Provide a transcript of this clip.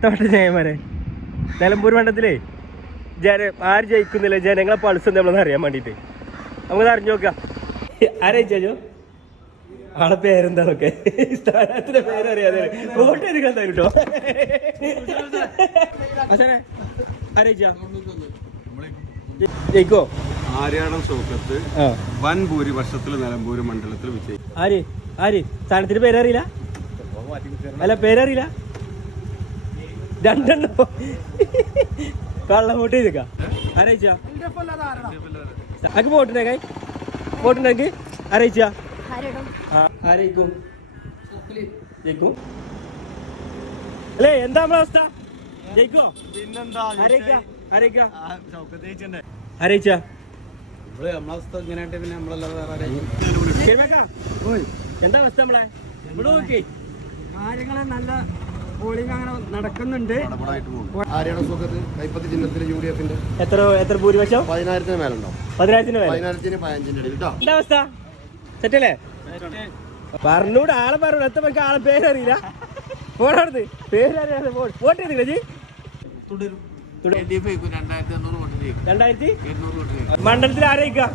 ഇഷ്ടപ്പെട്ട ചങ്ങന്മാരെ നിലമ്പൂർ മണ്ഡലത്തിലേ ആര് ജയിക്കുന്നില്ല ജനങ്ങളെ പൾസ് നമ്മളൊന്ന് അറിയാൻ വേണ്ടിട്ട് നമുക്കത് അറിഞ്ഞു നോക്കാം. ആരായിച്ചോ ആളെ പേരെന്താണൊക്കെ സ്ഥാനത്തിന്റെ പേരറിയാതെ വോട്ട് ചെയ്ത് കേട്ടോ ജയിക്കോ? ആര്യാടൻ ഷൗക്കത്ത് വൻ ഭൂരിപക്ഷത്തിൽ നിലമ്പൂര് മണ്ഡലത്തിൽ വിജയിക്കും. ആര് സ്ഥാനത്തിന്റെ പേരറിയില്ല? അല്ല പേരറിയില്ല. രണ്ടെണ്ണോ കള്ള വോട്ട് ചെയ്തേക്കാ. ആരായിച്ചാ വോട്ടുണ്ടെങ്കിൽ വോട്ടുണ്ടെങ്കിൽ ആരായിച്ചാ ആരായിക്കും ജയിക്കും അല്ലേ? എന്താ നമ്മളെ അവസ്ഥ? ജയിക്കോ? പിന്നെന്താ ആരായിച്ചാ എന്താ അവസ്ഥ നമ്മളെ ഇവിടെ നോക്കി? കാര്യങ്ങള് നല്ല പോളിംഗ് അങ്ങനെ നടക്കുന്നുണ്ട്. കൈപ്പത്തി ചിഹ്നത്തില് UDF എത്ര ഭൂരിപക്ഷം? 10,000 മേലുണ്ടോ? 10,000 മേലെ. 15,000 എന്താ അവസ്ഥ? സെറ്റല്ലേ? പറഞ്ഞൂടെ ആളെ പറഞ്ഞു. എത്ര പേർക്ക് ആളെ പേരറിയില്ല. പോണത് പേരറിയാതെ വോട്ട് ചെയ്തില്ല ജി? 2000 മണ്ഡലത്തിൽ ആരായിക്കാം?